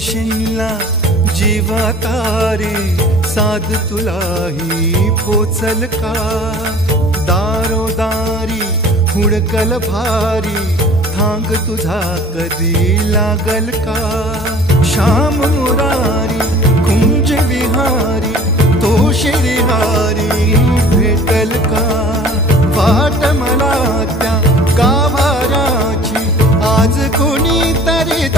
शिनला जीवा तारे साध तुलाही पोचल का दारोदारी हुडकल भारी थांग तुझा कधी लागल का श्याम मुरारी कुंज विहारी तो श्रीहारी भेटल का वाट मला त्या गाभाराची आज कोणी तरी